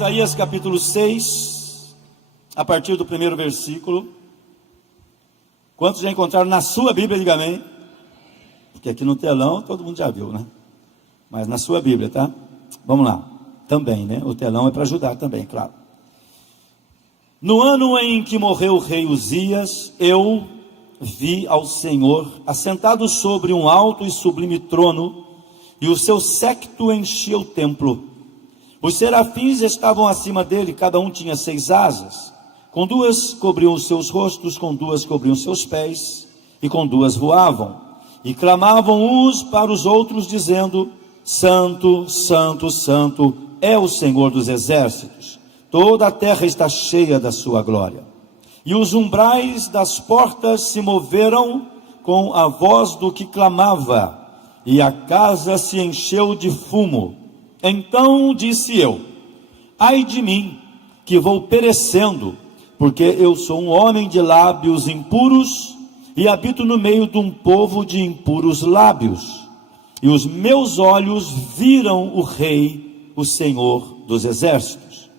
Isaías capítulo 6, a partir do primeiro versículo. Quantos já encontraram na sua Bíblia, diga amém? Porque aqui no telão todo mundo já viu, né? Mas na sua Bíblia, tá? Vamos lá. Também, né? O telão é para ajudar também, claro. No ano em que morreu o rei Uzias, eu vi ao Senhor assentado sobre um alto e sublime trono, e o seu séquito enchia o templo. Os serafins estavam acima dele, cada um tinha 6 asas. Com 2 cobriam os seus rostos, com 2 cobriam seus pés, e com 2 voavam. E clamavam uns para os outros, dizendo: Santo, Santo, Santo é o Senhor dos exércitos. Toda a terra está cheia da sua glória. E os umbrais das portas se moveram com a voz do que clamava, e a casa se encheu de fumo. Então disse eu: ai de mim, que vou perecendo, porque eu sou um homem de lábios impuros, e habito no meio de um povo de impuros lábios. E os meus olhos viram o Rei, o Senhor dos exércitos.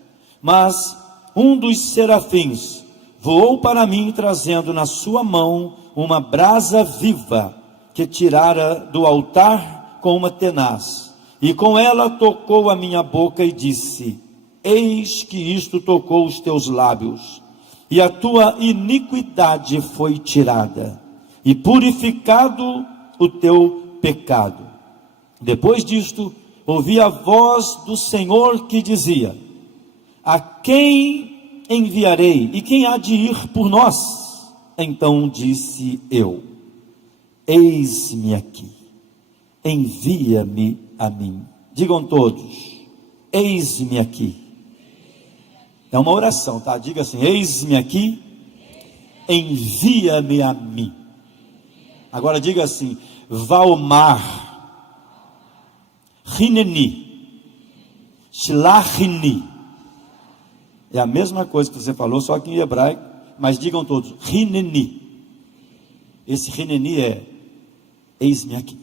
Mas um dos serafins voou para mim, trazendo na sua mão uma brasa viva, que tirara do altar com uma tenaz. E com ela tocou a minha boca e disse: eis que isto tocou os teus lábios, e a tua iniquidade foi tirada, e purificado o teu pecado. Depois disto, ouvi a voz do Senhor que dizia: a quem enviarei? E quem há de ir por nós? Então disse eu: eis-me aqui, envia-me a mim. Digam todos: eis-me aqui. É uma oração, tá? Diga assim: eis-me aqui, envia-me a mim. Agora diga assim: Valmar, Rineni, Shlachni. É a mesma coisa que você falou, só que em hebraico, mas digam todos: Rineni. Esse Rineni é eis-me aqui.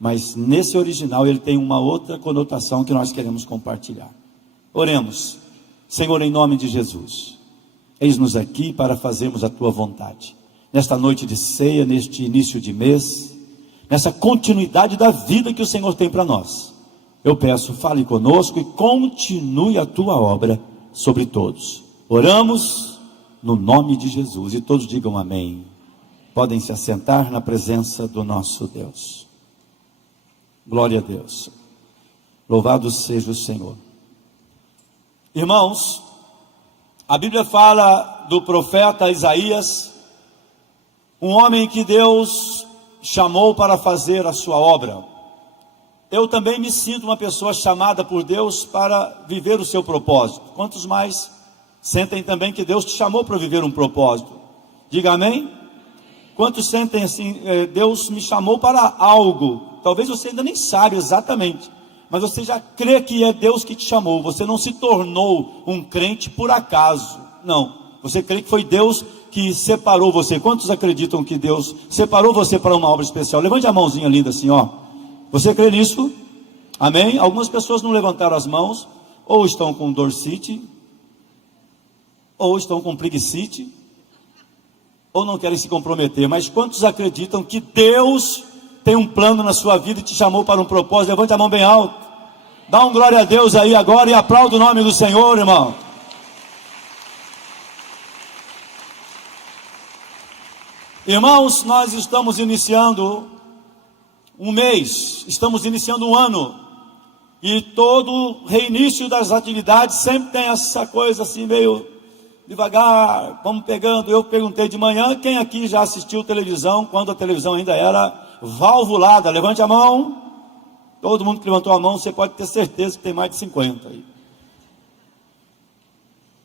Mas nesse original ele tem uma outra conotação que nós queremos compartilhar. Oremos. Senhor, em nome de Jesus, eis-nos aqui para fazermos a tua vontade. Nesta noite de ceia, neste início de mês, nessa continuidade da vida que o Senhor tem para nós, eu peço, fale conosco e continue a tua obra sobre todos. Oramos no nome de Jesus, e todos digam amém. Podem se assentar na presença do nosso Deus. Glória a Deus. Louvado seja o Senhor. Irmãos, a Bíblia fala do profeta Isaías, um homem que Deus chamou para fazer a sua obra. Eu também me sinto uma pessoa chamada por Deus para viver o seu propósito. Quantos mais sentem também que Deus te chamou para viver um propósito? Diga amém. Quantos sentem assim: Deus me chamou para algo? Talvez você ainda nem sabe exatamente, mas você já crê que é Deus que te chamou. Você não se tornou um crente por acaso, não. Você crê que foi Deus que separou você. Quantos acreditam que Deus separou você para uma obra especial? Levante a mãozinha linda assim, ó. Você crê nisso? Amém? Algumas pessoas não levantaram as mãos, ou estão com dorsite, ou estão com preguicite, ou não querem se comprometer. Mas quantos acreditam que Deus tem um plano na sua vida e te chamou para um propósito? Levante a mão bem alto. Dá um glória a Deus aí agora e aplauda o nome do Senhor, irmão. Irmãos, nós estamos iniciando um mês, estamos iniciando um ano, e todo reinício das atividades sempre tem essa coisa assim meio devagar, vamos pegando. Eu perguntei de manhã, quem aqui já assistiu televisão quando a televisão ainda era valvulada? Levante a mão. Todo mundo que levantou a mão, você pode ter certeza que tem mais de 50 aí.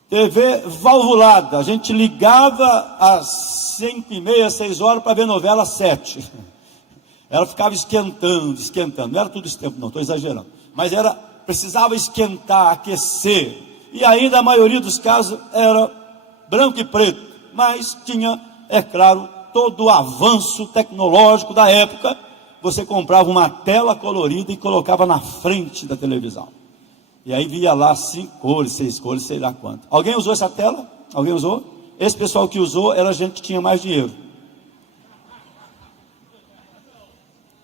TV valvulada, a gente ligava às 5h30, 6 horas para ver novela 7. Ela ficava esquentando, não era tudo esse tempo não, estou exagerando, mas precisava esquentar, aquecer, e ainda a maioria dos casos era branco e preto, mas tinha, é claro, todo o avanço tecnológico da época. Você comprava uma tela colorida e colocava na frente da televisão. E aí via lá 5 cores, 6 cores, sei lá quanto. Alguém usou essa tela? Alguém usou? Esse pessoal que usou era gente que tinha mais dinheiro.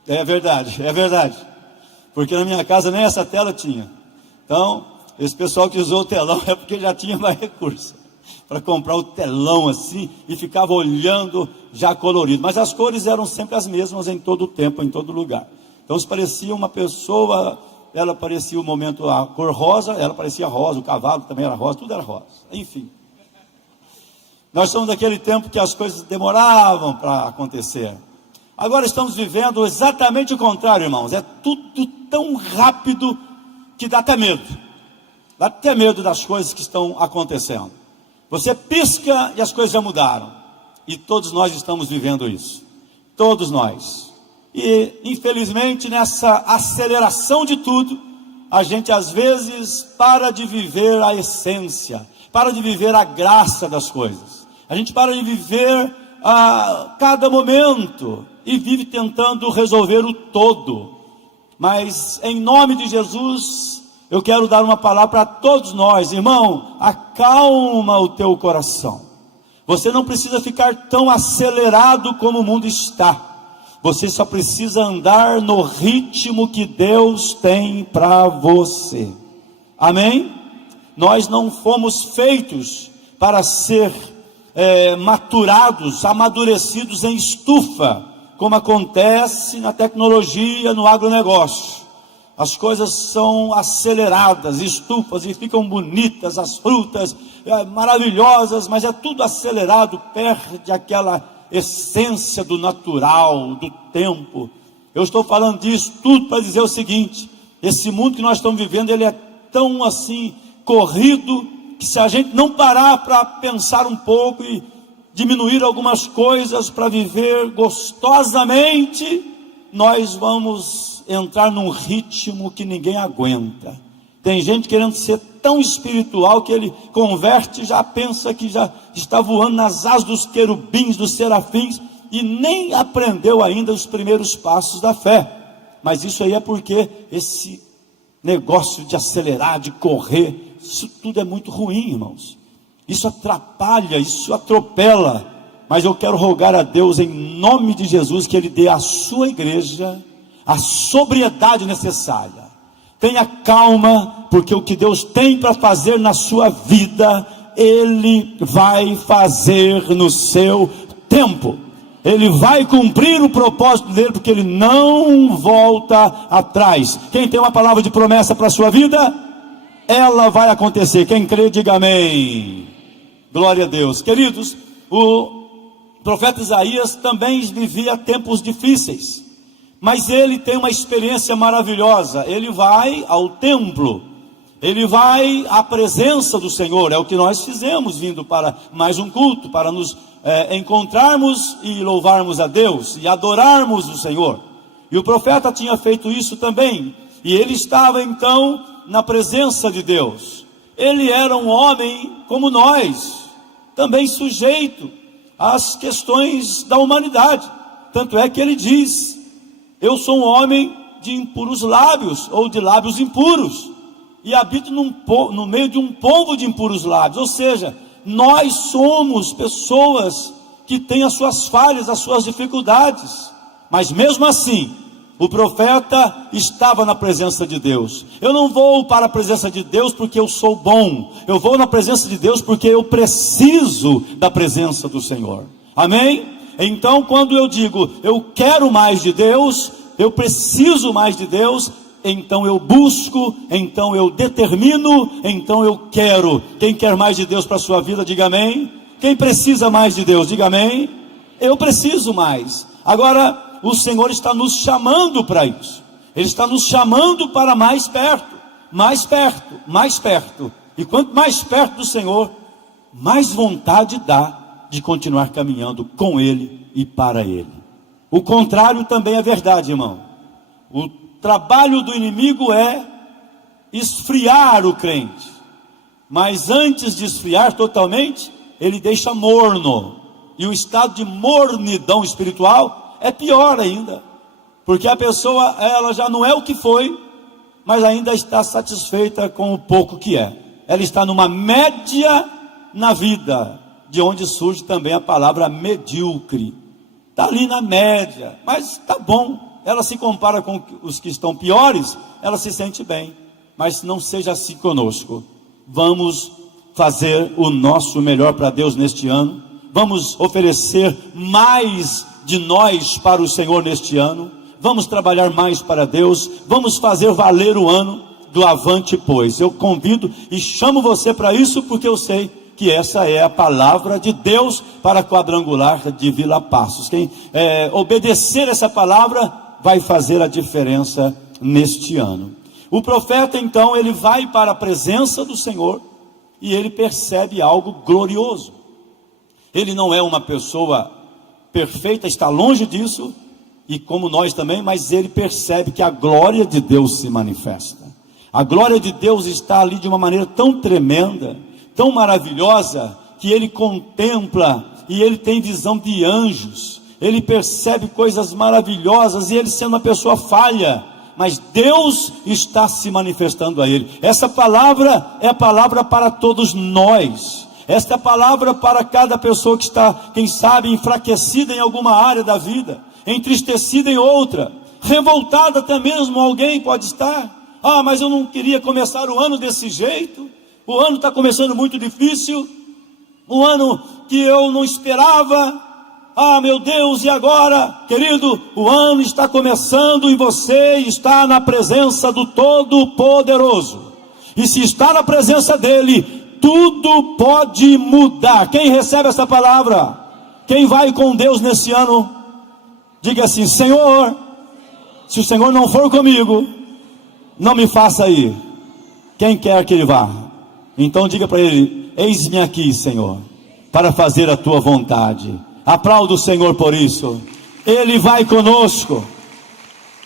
É verdade, é verdade. Porque na minha casa nem essa tela tinha. Então, esse pessoal que usou o telão é porque já tinha mais recurso para comprar o telão assim e ficava olhando já colorido. Mas as cores eram sempre as mesmas em todo o tempo, em todo lugar. Então, se parecia uma pessoa, ela parecia o momento a cor rosa, ela parecia rosa, o cavalo também era rosa, tudo era rosa. Enfim. Nós somos daquele tempo que as coisas demoravam para acontecer. Agora estamos vivendo exatamente o contrário, irmãos. É tudo tão rápido que dá até medo. Dá até medo das coisas que estão acontecendo. Você pisca e as coisas já mudaram. E todos nós estamos vivendo isso. Todos nós. E infelizmente nessa aceleração de tudo, a gente às vezes para de viver a essência, para de viver a graça das coisas. A gente para de viver a cada momento e vive tentando resolver o todo. Mas em nome de Jesus, eu quero dar uma palavra para todos nós. Irmão, acalma o teu coração. Você não precisa ficar tão acelerado como o mundo está. Você só precisa andar no ritmo que Deus tem para você. Amém? Nós não fomos feitos para ser maturados, amadurecidos em estufa, como acontece na tecnologia, no agronegócio. As coisas são aceleradas, estufas, e ficam bonitas, as frutas maravilhosas, mas é tudo acelerado, perde aquela essência do natural, do tempo. Eu estou falando disso tudo para dizer o seguinte: esse mundo que nós estamos vivendo, ele é tão assim, corrido, que se a gente não parar para pensar um pouco e diminuir algumas coisas para viver gostosamente, nós vamos entrar num ritmo que ninguém aguenta. Tem gente querendo ser tão espiritual que ele converte, já pensa que já está voando nas asas dos querubins, dos serafins, e nem aprendeu ainda os primeiros passos da fé. Mas isso aí é porque esse negócio de acelerar, de correr, isso tudo é muito ruim, irmãos. Isso atrapalha, isso atropela. Mas eu quero rogar a Deus, em nome de Jesus, que Ele dê à sua igreja a sobriedade necessária. Tenha calma, porque o que Deus tem para fazer na sua vida, Ele vai fazer no seu tempo. Ele vai cumprir o propósito dele, porque Ele não volta atrás. Quem tem uma palavra de promessa para a sua vida, ela vai acontecer. Quem crê, diga amém. Glória a Deus. Queridos, o profeta Isaías também vivia tempos difíceis, mas ele tem uma experiência maravilhosa. Ele vai ao templo, ele vai à presença do Senhor. É o que nós fizemos, vindo para mais um culto, para nos encontrarmos e louvarmos a Deus e adorarmos o Senhor. E o profeta tinha feito isso também, e ele estava então na presença de Deus. Ele era um homem como nós, também sujeito às questões da humanidade. Tanto é que ele diz: eu sou um homem de impuros lábios, ou de lábios impuros, e habito no meio de um povo de impuros lábios. Ou seja, nós somos pessoas que têm as suas falhas, as suas dificuldades, mas mesmo assim, o profeta estava na presença de Deus. Eu não vou para a presença de Deus porque eu sou bom, eu vou na presença de Deus porque eu preciso da presença do Senhor. Amém? Então, quando eu digo, eu quero mais de Deus, eu preciso mais de Deus, então eu busco, então eu determino, então eu quero. Quem quer mais de Deus para a sua vida, diga amém. Quem precisa mais de Deus, diga amém. Eu preciso mais. Agora, o Senhor está nos chamando para isso. Ele está nos chamando para mais perto, mais perto, mais perto. E quanto mais perto do Senhor, mais vontade dá de continuar caminhando com Ele e para Ele. O contrário também é verdade, irmão. O trabalho do inimigo é esfriar o crente. Mas antes de esfriar totalmente, ele deixa morno. E o estado de mornidão espiritual é pior ainda, porque a pessoa, ela já não é o que foi, mas ainda está satisfeita com o pouco que é. Ela está numa média na vida, de onde surge também a palavra medíocre. Está ali na média, mas está bom. Ela se compara com os que estão piores, ela se sente bem. Mas não seja assim conosco. Vamos fazer o nosso melhor para Deus neste ano. Vamos oferecer mais de nós para o Senhor neste ano. Vamos trabalhar mais para Deus. Vamos fazer valer o ano do avante, pois. Eu convido e chamo você para isso, porque eu sei que essa é a palavra de Deus para Quadrangular de Vila Passos. Quem obedecer essa palavra vai fazer a diferença neste ano. O profeta então, ele vai para a presença do Senhor e ele percebe algo glorioso. Ele não é uma pessoa perfeita, está longe disso, e como nós também, mas ele percebe que a glória de Deus se manifesta. A glória de Deus está ali de uma maneira tão tremenda, tão maravilhosa, que ele contempla e ele tem visão de anjos. Ele percebe coisas maravilhosas e ele, sendo uma pessoa falha, mas Deus está se manifestando a ele. Essa palavra é a palavra para todos nós. Esta é a palavra para cada pessoa que está, quem sabe, enfraquecida em alguma área da vida, entristecida em outra, revoltada até mesmo. Alguém pode estar: ah, mas eu não queria começar o ano desse jeito. O ano está começando muito difícil, um ano que eu não esperava. Ah, meu Deus, e agora? Querido, o ano está começando e você está na presença do Todo-Poderoso. E se está na presença dele, tudo pode mudar. Quem recebe essa palavra? Quem vai com Deus nesse ano? Diga assim: Senhor, se o Senhor não for comigo, não me faça ir. Quem quer que ele vá? Então diga para ele: eis-me aqui, Senhor, para fazer a tua vontade. Aplauda o Senhor por isso. Ele vai conosco.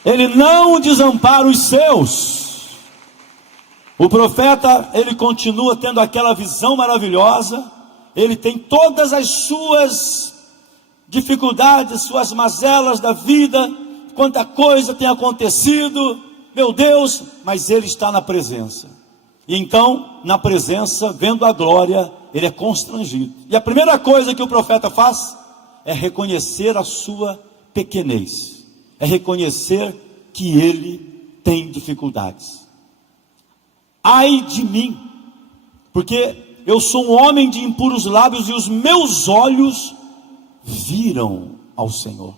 Ele não desampara os seus. O profeta, ele continua tendo aquela visão maravilhosa. Ele tem todas as suas dificuldades, suas mazelas da vida, quanta coisa tem acontecido, meu Deus, mas ele está na presença. E então, na presença, vendo a glória, ele é constrangido. E a primeira coisa que o profeta faz é reconhecer a sua pequenez, é reconhecer que ele tem dificuldades. Ai de mim, porque eu sou um homem de impuros lábios e os meus olhos viram ao Senhor,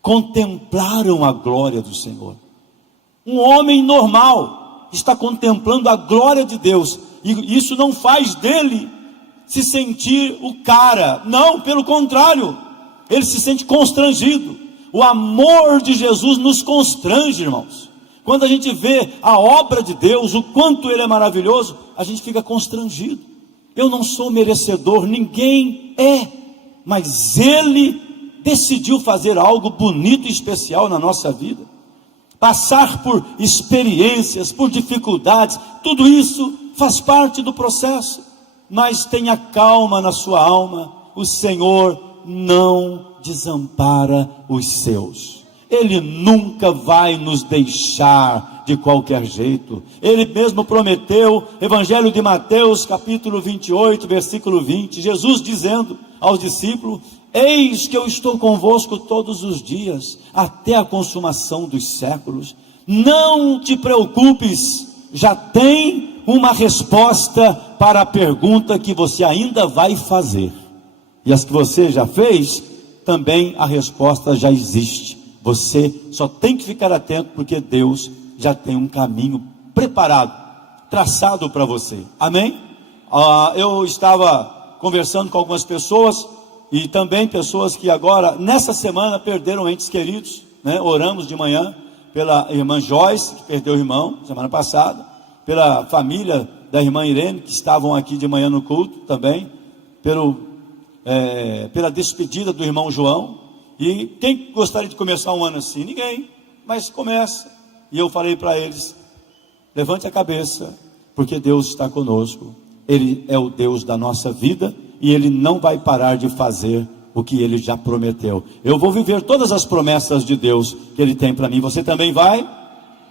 contemplaram a glória do Senhor. Um homem normal está contemplando a glória de Deus, e isso não faz dele se sentir o cara, não, pelo contrário, ele se sente constrangido. O amor de Jesus nos constrange, irmãos. Quando a gente vê a obra de Deus, o quanto ele é maravilhoso, a gente fica constrangido. Eu não sou merecedor, ninguém é, mas ele decidiu fazer algo bonito e especial na nossa vida. Passar por experiências, por dificuldades, tudo isso faz parte do processo. Mas tenha calma na sua alma, o Senhor não desampara os seus. Ele nunca vai nos deixar de qualquer jeito. Ele mesmo prometeu, Evangelho de Mateus, capítulo 28, versículo 20, Jesus dizendo aos discípulos: eis que eu estou convosco todos os dias, até a consumação dos séculos. Não te preocupes, já tem uma resposta para a pergunta que você ainda vai fazer. E as que você já fez, também a resposta já existe. Você só tem que ficar atento, porque Deus já tem um caminho preparado, traçado para você. Amém? Eu estava conversando com algumas pessoas, e também pessoas que agora, nessa semana, perderam entes queridos, né? Oramos de manhã pela irmã Joyce, que perdeu o irmão semana passada, pela família da irmã Irene, que estavam aqui de manhã no culto também, pela despedida do irmão João. E quem gostaria de começar um ano assim? Ninguém, mas começa. E eu falei para eles: levante a cabeça, porque Deus está conosco. Ele é o Deus da nossa vida, e Ele não vai parar de fazer o que Ele já prometeu. Eu vou viver todas as promessas de Deus que Ele tem para mim. Você também vai?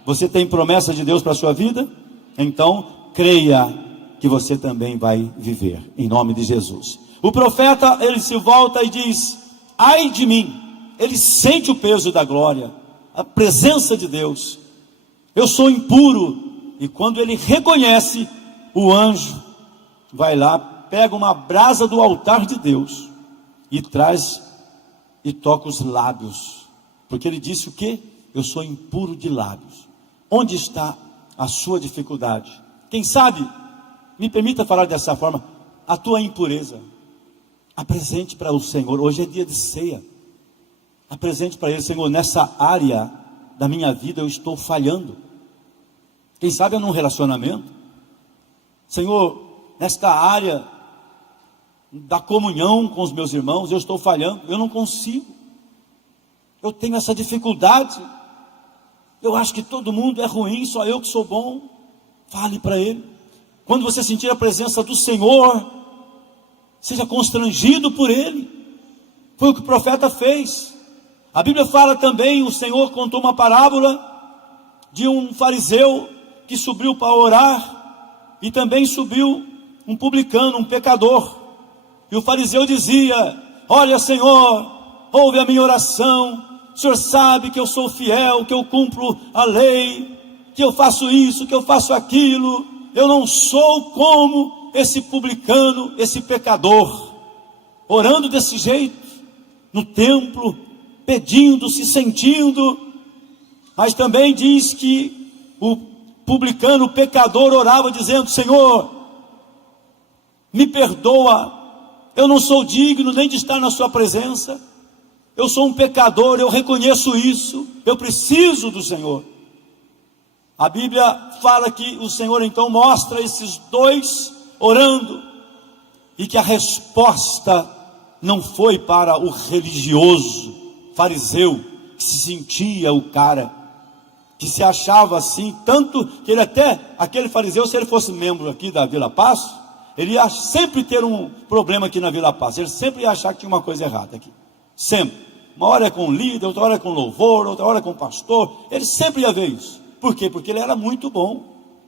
Você tem promessa de Deus para a sua vida? Então, creia que você também vai viver, em nome de Jesus. O profeta, ele se volta e diz: ai de mim. Ele sente o peso da glória, a presença de Deus. Eu sou impuro. E quando ele reconhece, o anjo vai lá, pega uma brasa do altar de Deus e traz e toca os lábios, porque ele disse o quê? Eu sou impuro de lábios. Onde está a sua dificuldade? Quem sabe, me permita falar dessa forma, a tua impureza. Apresente para o Senhor. Hoje é dia de ceia. Apresente para Ele: Senhor, nessa área da minha vida eu estou falhando. Quem sabe é num relacionamento. Senhor, nesta área da comunhão com os meus irmãos, eu estou falhando, eu não consigo. Eu tenho essa dificuldade. Eu acho que todo mundo é ruim, só eu que sou bom. Fale para Ele. Quando você sentir a presença do Senhor, seja constrangido por Ele. Foi o que o profeta fez. A Bíblia fala também, o Senhor contou uma parábola de um fariseu que subiu para orar, e também subiu um publicano, um pecador. E o fariseu dizia: olha, Senhor, ouve a minha oração. O Senhor sabe que eu sou fiel, que eu cumpro a lei, que eu faço isso, que eu faço aquilo. Eu não sou como esse publicano, esse pecador, orando desse jeito, no templo, pedindo, se sentindo. Mas também diz que o publicano, o pecador, orava dizendo: Senhor, me perdoa, eu não sou digno nem de estar na sua presença, eu sou um pecador, eu reconheço isso, eu preciso do Senhor. A Bíblia fala que o Senhor então mostra esses dois orando, e que a resposta não foi para o religioso fariseu, que se sentia o cara, que se achava assim, tanto que ele até, aquele fariseu, se ele fosse membro aqui da Vila Passo, ele ia sempre ter um problema aqui na Vila Passo, ele sempre ia achar que tinha uma coisa errada aqui, sempre. Uma hora é com o líder, outra hora é com o louvor, outra hora é com o pastor, ele sempre ia ver isso. Por quê? Porque ele era muito bom,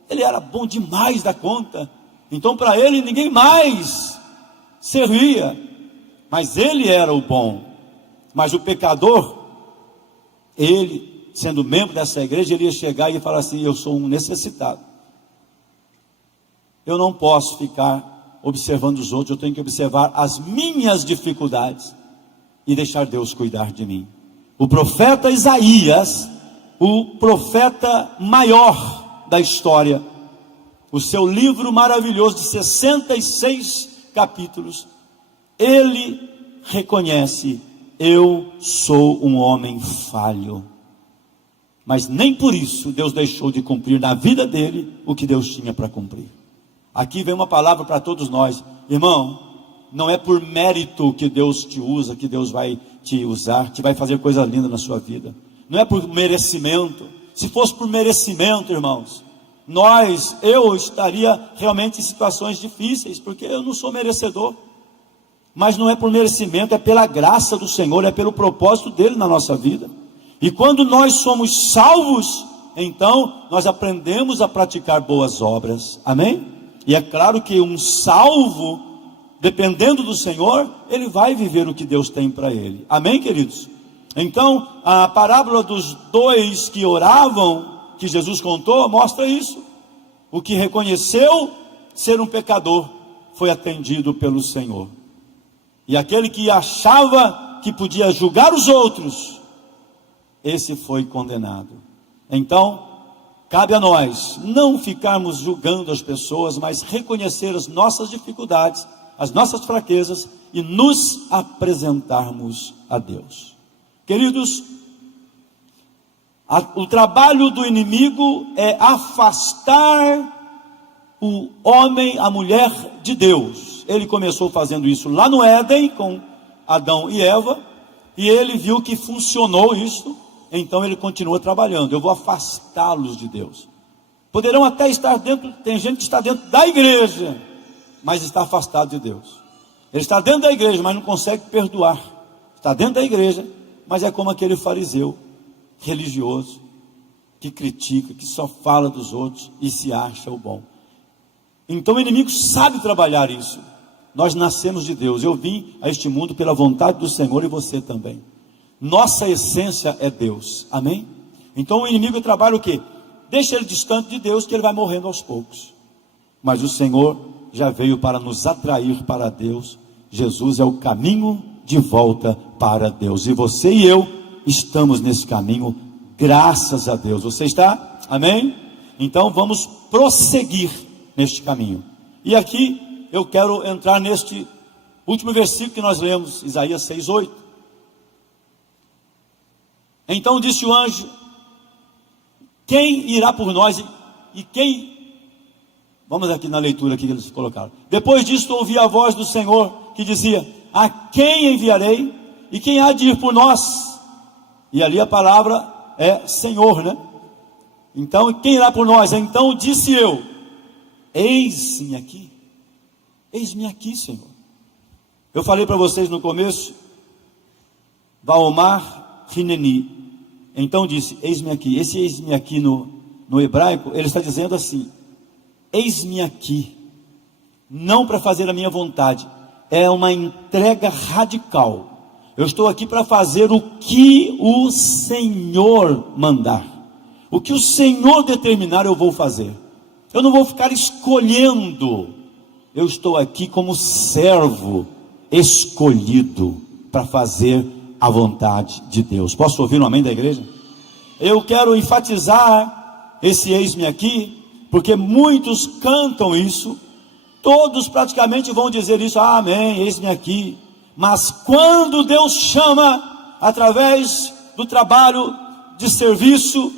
ele era bom demais da conta, então para ele ninguém mais servia, mas ele era o bom. Mas o pecador, ele, sendo membro dessa igreja, ele ia chegar e ia falar assim: eu sou um necessitado, eu não posso ficar observando os outros, eu tenho que observar as minhas dificuldades e deixar Deus cuidar de mim. O profeta Isaías, o profeta maior da história, o seu livro maravilhoso de 66 capítulos, ele reconhece: eu sou um homem falho. Mas nem por isso Deus deixou de cumprir na vida dele o que Deus tinha para cumprir. Aqui vem uma palavra para todos nós, irmão. Não é por mérito que Deus te usa, que Deus vai te usar, que vai fazer coisa linda na sua vida. Não é por merecimento. Se fosse por merecimento, irmãos, eu estaria realmente em situações difíceis, porque eu não sou merecedor. Mas não é por merecimento, é pela graça do Senhor, é pelo propósito dele na nossa vida. E quando nós somos salvos, então nós aprendemos a praticar boas obras, amém? E é claro que um salvo, dependendo do Senhor, ele vai viver o que Deus tem para ele, amém, queridos? Então a parábola dos dois que oravam, que Jesus contou, mostra isso. O que reconheceu ser um pecador foi atendido pelo Senhor, e aquele que achava que podia julgar os outros, esse foi condenado. Então cabe a nós não ficarmos julgando as pessoas, mas reconhecer as nossas dificuldades, as nossas fraquezas, e nos apresentarmos a Deus. Queridos, o trabalho do inimigo é afastar o homem, a mulher de Deus. Ele começou fazendo isso lá no Éden, com Adão e Eva, e ele viu que funcionou isso, então ele continua trabalhando. Eu vou afastá-los de Deus. Poderão até estar dentro, tem gente que está dentro da igreja, mas está afastado de Deus. Ele está dentro da igreja, mas não consegue perdoar. Está dentro da igreja, mas é como aquele fariseu religioso. que critica, que só fala dos outros e se acha o bom. Então o inimigo sabe trabalhar isso. Nós nascemos de Deus. Eu vim a este mundo pela vontade do Senhor e você também. Nossa essência é Deus. Amém? Então o inimigo trabalha o quê? Deixa ele distante de Deus, que ele vai morrendo aos poucos. Mas o Senhor já veio para nos atrair para Deus. Jesus é o caminho de volta para Deus. E você e eu estamos nesse caminho, graças a Deus. Você está? Amém? Então vamos prosseguir neste caminho. E aqui eu quero entrar neste último versículo que nós lemos, Isaías 6:8. Então disse o anjo: quem irá por nós? E quem... Vamos aqui na leitura que eles colocaram. Depois disso ouvi a voz do Senhor que dizia: a quem enviarei? E quem há de ir por nós? E ali a palavra é Senhor, né? Então, quem irá por nós? Então disse eu: eis-me aqui. Eis-me aqui, Senhor. Eu falei para vocês no começo, Vaomar Hineni. Então disse: eis-me aqui. Esse eis-me aqui no hebraico, ele está dizendo assim: eis-me aqui, não para fazer a minha vontade, é uma entrega radical. Eu estou aqui para fazer o que o Senhor mandar, o que o Senhor determinar eu vou fazer. Eu não vou ficar escolhendo. Eu estou aqui como servo escolhido para fazer a vontade de Deus. Posso ouvir um amém da igreja? Eu quero enfatizar esse eis-me aqui, porque muitos cantam isso, todos praticamente vão dizer isso: ah, amém, eis-me aqui. Mas quando Deus chama através do trabalho de serviço,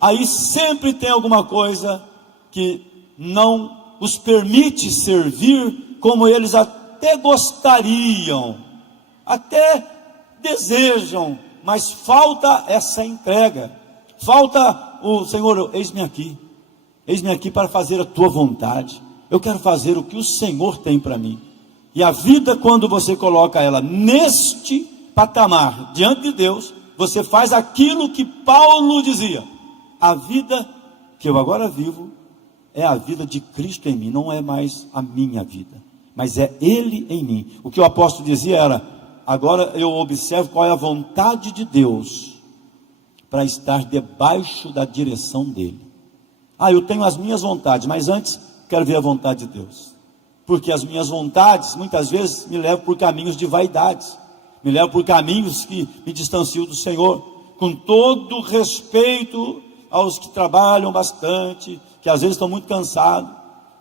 aí sempre tem alguma coisa que não os permite servir como eles até gostariam, até desejam, mas falta essa entrega, falta o Senhor: eis-me aqui para fazer a tua vontade. Eu quero fazer o que o Senhor tem para mim. E a vida, quando você coloca ela neste patamar, diante de Deus, você faz aquilo que Paulo dizia: a vida que eu agora vivo é a vida de Cristo em mim, não é mais a minha vida, mas é Ele em mim. O que o apóstolo dizia era: agora eu observo qual é a vontade de Deus, para estar debaixo da direção dEle. Eu tenho as minhas vontades, mas antes quero ver a vontade de Deus, porque as minhas vontades muitas vezes me levam por caminhos de vaidades, me levam por caminhos que me distanciam do Senhor. Com todo respeito aos que trabalham bastante, que às vezes estão muito cansados,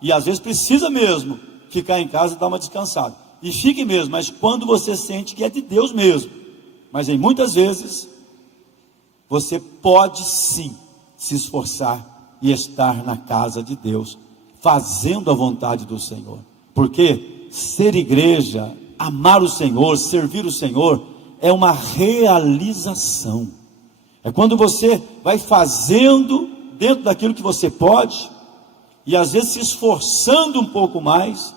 e às vezes precisa mesmo ficar em casa e dar uma descansada, e fique mesmo, mas quando você sente que é de Deus mesmo, mas em muitas vezes você pode sim se esforçar e estar na casa de Deus, fazendo a vontade do Senhor, porque ser igreja, amar o Senhor, servir o Senhor, é uma realização. É quando você vai fazendo dentro daquilo que você pode, e às vezes se esforçando um pouco mais,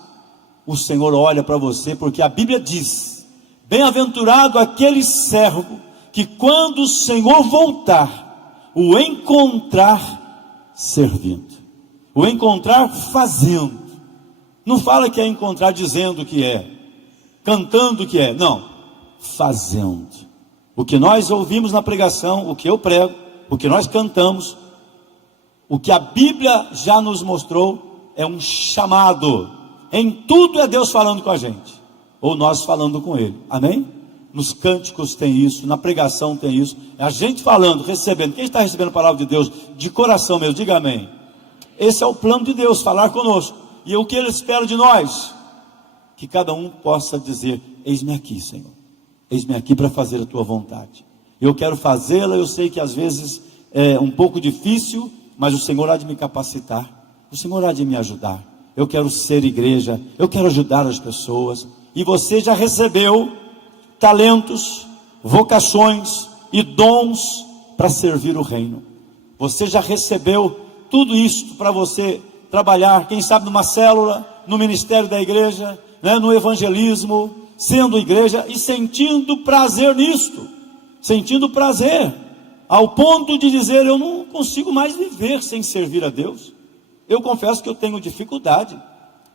o Senhor olha para você, porque a Bíblia diz: bem-aventurado aquele servo que quando o Senhor voltar, o encontrar servindo, o encontrar fazendo. Não fala que é encontrar dizendo que é, cantando que é, não, fazendo. O que nós ouvimos na pregação, o que eu prego, o que nós cantamos, o que a Bíblia já nos mostrou, é um chamado. Em tudo é Deus falando com a gente, ou nós falando com Ele, amém? Nos cânticos tem isso, na pregação tem isso, é a gente falando, recebendo. Quem está recebendo a palavra de Deus de coração mesmo, diga amém. Esse é o plano de Deus, falar conosco. E o que Ele espera de nós? Que cada um possa dizer: eis-me aqui, Senhor, eis-me aqui para fazer a tua vontade. Eu quero fazê-la. Eu sei que às vezes é um pouco difícil, mas o Senhor há de me capacitar, o Senhor há de me ajudar. Eu quero ser igreja, eu quero ajudar as pessoas. E você já recebeu talentos, vocações e dons para servir o reino. Você já recebeu tudo isso para você trabalhar, quem sabe numa célula, no ministério da igreja, né, no evangelismo, sendo igreja e sentindo prazer nisto, sentindo prazer. ao ponto de dizer: eu não consigo mais viver sem servir a Deus. Eu confesso que eu tenho dificuldade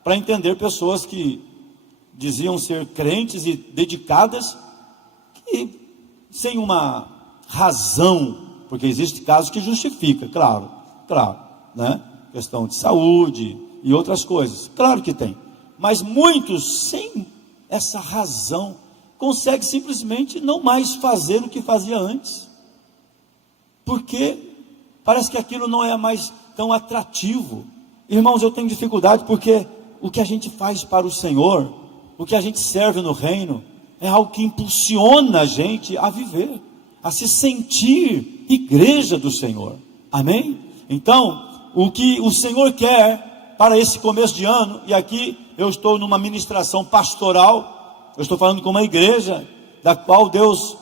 para entender pessoas que diziam ser crentes e dedicadas, que sem uma razão, porque existe casos que justifica, claro, né? Questão de saúde e outras coisas, claro que tem, mas muitos sem essa razão conseguem simplesmente não mais fazer o que fazia antes, porque parece que aquilo não é mais tão atrativo. Irmãos, eu tenho dificuldade porque o que a gente faz para o Senhor, o que a gente serve no reino, é algo que impulsiona a gente a viver, a se sentir igreja do Senhor, amém? Então, o que o Senhor quer para esse começo de ano, e aqui eu estou numa ministração pastoral, eu estou falando com uma igreja, da qual Deus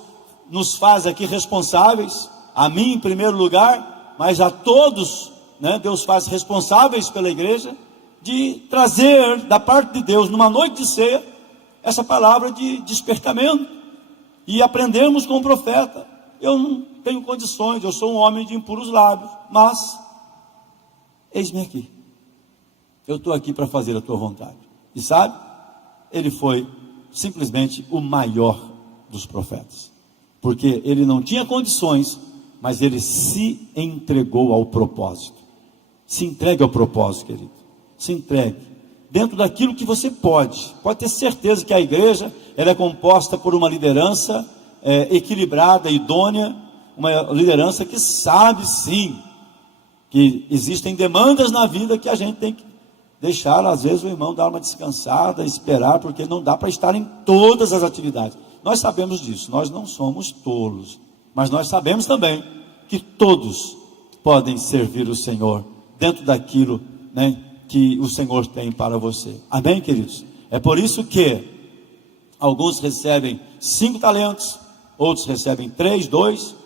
nos faz aqui responsáveis, a mim em primeiro lugar, mas a todos, né, Deus faz responsáveis pela igreja, de trazer da parte de Deus, numa noite de ceia, essa palavra de despertamento, e aprendermos com o profeta. Eu não tenho condições, eu sou um homem de impuros lábios, mas eis-me aqui, eu estou aqui para fazer a tua vontade. E sabe, ele foi simplesmente o maior dos profetas, porque ele não tinha condições, mas ele se entregou ao propósito. Se entregue ao propósito, querido, se entregue, dentro daquilo que você pode ter certeza que a igreja, ela é composta por uma liderança equilibrada, idônea, uma liderança que sabe sim, que existem demandas na vida que a gente tem que deixar, às vezes o irmão dar uma descansada, esperar, porque não dá para estar em todas as atividades. Nós sabemos disso, nós não somos tolos, mas nós sabemos também que todos podem servir o Senhor, dentro daquilo, né, que o Senhor tem para você, amém, queridos? É por isso que alguns recebem 5 talentos, outros recebem 3, 2,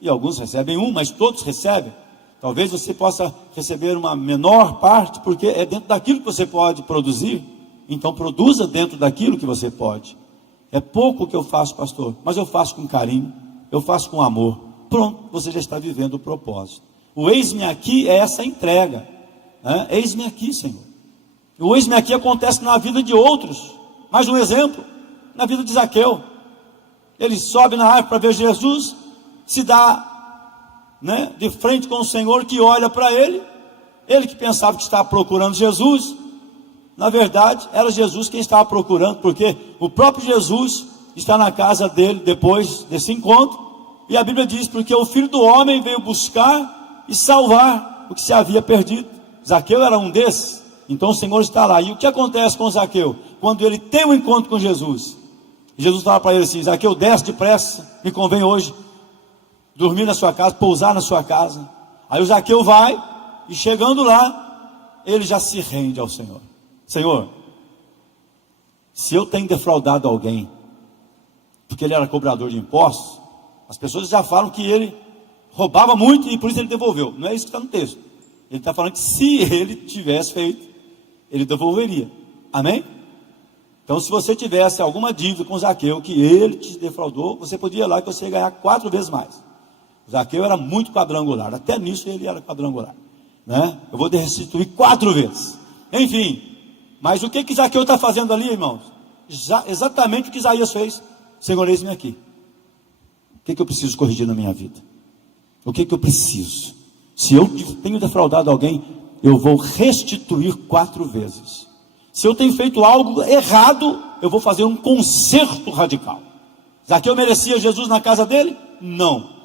e alguns recebem 1, mas todos recebem. Talvez você possa receber uma menor parte, porque é dentro daquilo que você pode produzir, então produza dentro daquilo que você pode. É pouco que eu faço, pastor, mas eu faço com carinho, eu faço com amor. Pronto, você já está vivendo o propósito. O eis-me aqui é essa entrega, né? Eis-me aqui, Senhor. O eis-me aqui acontece na vida de outros. Mais um exemplo, na vida de Zaqueu. Ele sobe na árvore para ver Jesus, se dá, né, de frente com o Senhor, que olha para ele que pensava que estava procurando Jesus, na verdade era Jesus quem estava procurando, porque o próprio Jesus está na casa dele depois desse encontro, e a Bíblia diz: porque o Filho do Homem veio buscar e salvar o que se havia perdido. Zaqueu era um desses. Então o Senhor está lá, e o que acontece com Zaqueu? Quando ele tem um encontro com Jesus, Jesus fala para ele assim: Zaqueu, desce depressa, me convém hoje dormir na sua casa, pousar na sua casa. Aí o Zaqueu vai, e chegando lá, ele já se rende ao Senhor. Senhor, se eu tenho defraudado alguém, porque ele era cobrador de impostos, as pessoas já falam que ele roubava muito e por isso ele devolveu. Não é isso que está no texto. Ele está falando que se ele tivesse feito, ele devolveria. Amém? Então, se você tivesse alguma dívida com Zaqueu, que ele te defraudou, você podia ir lá que você ia ganhar 4 vezes mais. Zaqueu era muito quadrangular, até nisso ele era quadrangular, né? Eu vou restituir 4 vezes. Enfim, mas o que Zaqueu está fazendo ali, irmãos? Exatamente o que Isaías fez. Senhor, eis-me aqui. O que eu preciso corrigir na minha vida? O que eu preciso? Se eu tenho defraudado alguém, eu vou restituir 4 vezes. Se eu tenho feito algo errado, eu vou fazer um conserto radical. Zaqueu merecia Jesus na casa dele? Não.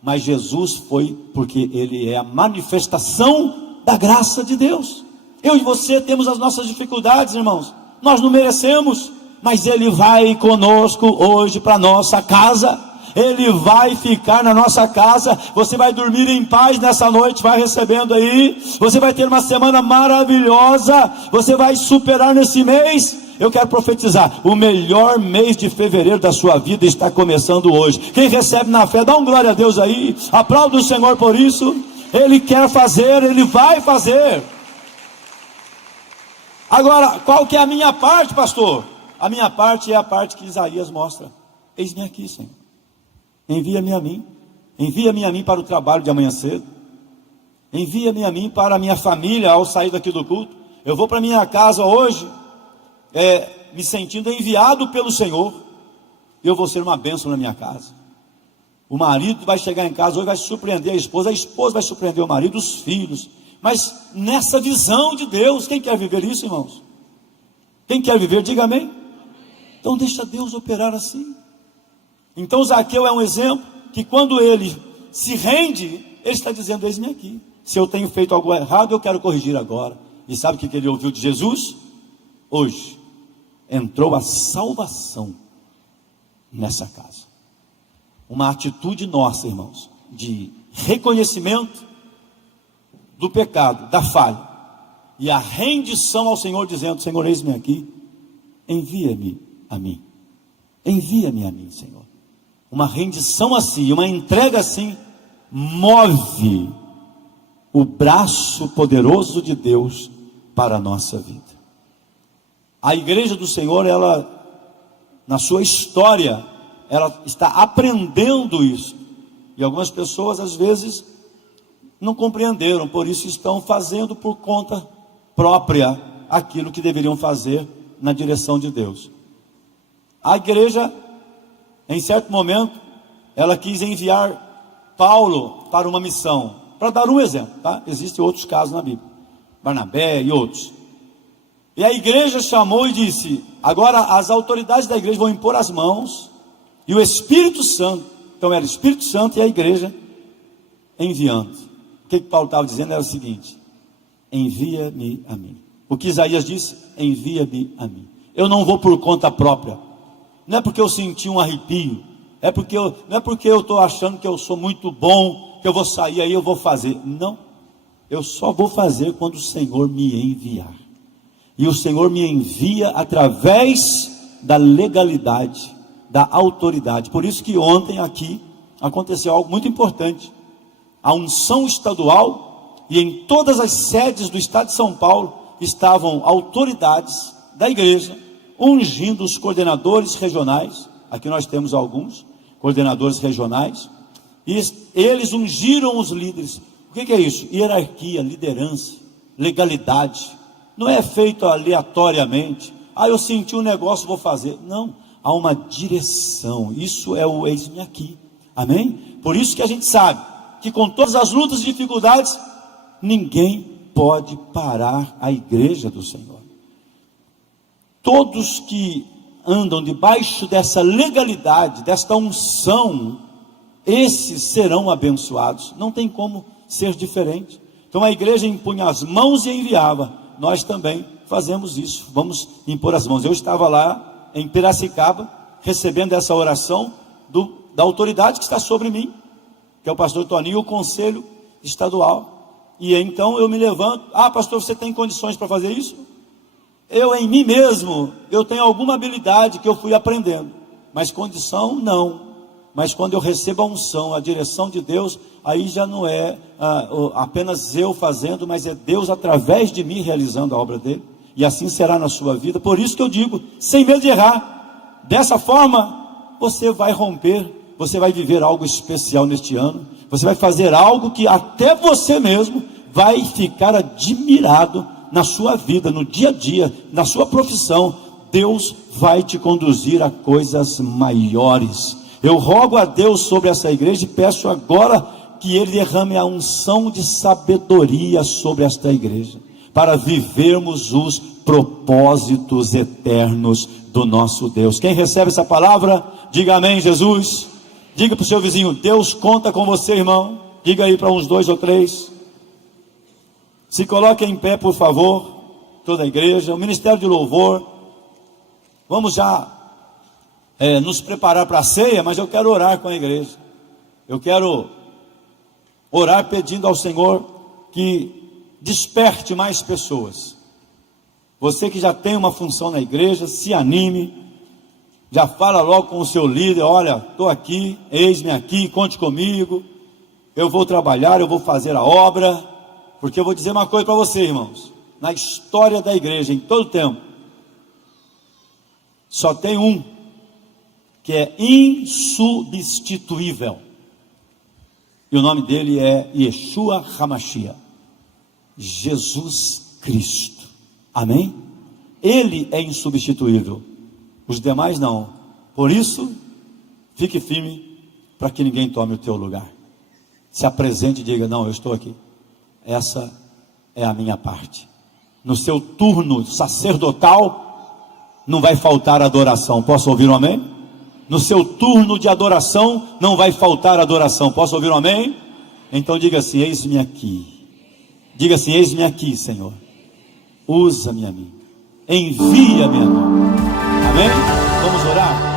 Mas Jesus foi porque ele é a manifestação da graça de Deus. Eu e você temos as nossas dificuldades, irmãos. Nós não merecemos, mas ele vai conosco hoje para nossa casa. Ele vai ficar na nossa casa. Você vai dormir em paz nessa noite, vai recebendo aí. Você vai ter uma semana maravilhosa. Você vai superar nesse mês. Eu quero profetizar: o melhor mês de fevereiro da sua vida está começando hoje. Quem recebe na fé, dá um glória a Deus aí. Aplauda o Senhor por isso. Ele quer fazer, ele vai fazer. Agora, qual que é a minha parte, pastor? A minha parte é a parte que Isaías mostra. Eis-me aqui, Senhor. Envia-me a mim. Envia-me a mim para o trabalho de amanhã cedo. Envia-me a mim para a minha família ao sair daqui do culto. Eu vou para a minha casa hoje, me sentindo enviado pelo Senhor. Eu vou ser uma bênção na minha casa. O marido vai chegar em casa hoje, vai surpreender a esposa vai surpreender o marido, os filhos. Mas nessa visão de Deus, quem quer viver isso, irmãos? Quem quer viver, diga amém. Então deixa Deus operar assim. Então Zaqueu é um exemplo que quando ele se rende, ele está dizendo: eis-me aqui. Se eu tenho feito algo errado, eu quero corrigir agora. E sabe o que ele ouviu de Jesus? Hoje entrou a salvação nessa casa. Uma atitude nossa, irmãos, de reconhecimento do pecado, da falha, e a rendição ao Senhor, dizendo: Senhor, eis-me aqui, envia-me a mim. Envia-me a mim, Senhor. Uma rendição assim, uma entrega assim, move o braço poderoso de Deus para a nossa vida. A igreja do Senhor, ela, na sua história, ela está aprendendo isso. E algumas pessoas, às vezes, não compreenderam, por isso estão fazendo por conta própria aquilo que deveriam fazer na direção de Deus. A igreja, em certo momento, ela quis enviar Paulo para uma missão, para dar um exemplo, tá? Existem outros casos na Bíblia, Barnabé e outros. E a igreja chamou e disse: agora as autoridades da igreja vão impor as mãos, e o Espírito Santo, então era o Espírito Santo e a igreja enviando. O que Paulo estava dizendo era o seguinte: envia-me a mim. O que Isaías disse: envia-me a mim. Eu não vou por conta própria. Não é porque eu senti um arrepio, não é porque eu estou achando que eu sou muito bom, que eu vou sair aí, eu vou fazer. Não, eu só vou fazer quando o Senhor me enviar. E o Senhor me envia através da legalidade, da autoridade. Por isso que ontem aqui aconteceu algo muito importante. A unção estadual, e em todas as sedes do estado de São Paulo estavam autoridades da igreja ungindo os coordenadores regionais. Aqui nós temos alguns coordenadores regionais, e eles ungiram os líderes. O que é isso? Hierarquia, liderança, legalidade. Não é feito aleatoriamente. Eu senti um negócio, vou fazer. Não, há uma direção. Isso é o eis-me aqui. Amém? Por isso que a gente sabe que com todas as lutas e dificuldades, ninguém pode parar a igreja do Senhor. Todos que andam debaixo dessa legalidade, desta unção, esses serão abençoados. Não tem como ser diferente. Então a igreja impunha as mãos e enviava. Nós também fazemos isso, vamos impor as mãos. Eu estava lá em Piracicaba, recebendo essa oração da autoridade que está sobre mim, que é o pastor Toninho, e o conselho estadual. E então eu me levanto: pastor, você tem condições para fazer isso? Eu em mim mesmo, eu tenho alguma habilidade que eu fui aprendendo, mas condição não. Mas quando eu recebo a unção, a direção de Deus, aí já não é apenas eu fazendo, mas é Deus através de mim realizando a obra dele. E assim será na sua vida. Por isso que eu digo, sem medo de errar, dessa forma você vai romper, você vai viver algo especial neste ano. Você vai fazer algo que até você mesmo vai ficar admirado na sua vida, no dia a dia, na sua profissão. Deus vai te conduzir a coisas maiores. Eu rogo a Deus sobre essa igreja e peço agora que Ele derrame a unção de sabedoria sobre esta igreja, para vivermos os propósitos eternos do nosso Deus. Quem recebe essa palavra, diga amém, Jesus. Diga para o seu vizinho: Deus conta com você, irmão. Diga aí para uns 2 ou 3. Se coloque em pé, por favor, toda a igreja, o ministério de louvor. Vamos já nos preparar para a ceia, mas eu quero orar com a igreja. Eu quero orar pedindo ao Senhor que desperte mais pessoas. Você que já tem uma função na igreja, se anime, já fala logo com o seu líder: olha, estou aqui, eis-me aqui, conte comigo, eu vou trabalhar, eu vou fazer a obra. Porque eu vou dizer uma coisa para você, irmãos: na história da igreja, em todo tempo, só tem um que é insubstituível. E o nome dele é Yeshua HaMashiach, Jesus Cristo. Amém? Ele é insubstituível, os demais não. Por isso, fique firme para que ninguém tome o teu lugar. Se apresente e diga: não, eu estou aqui. Essa é a minha parte. No seu turno sacerdotal, não vai faltar adoração. Posso ouvir um amém? No seu turno de adoração, não vai faltar adoração. Posso ouvir um amém? Então diga assim: eis-me aqui. Diga assim: eis-me aqui, Senhor. Usa-me a mim. Envia-me a mim. Amém? Vamos orar?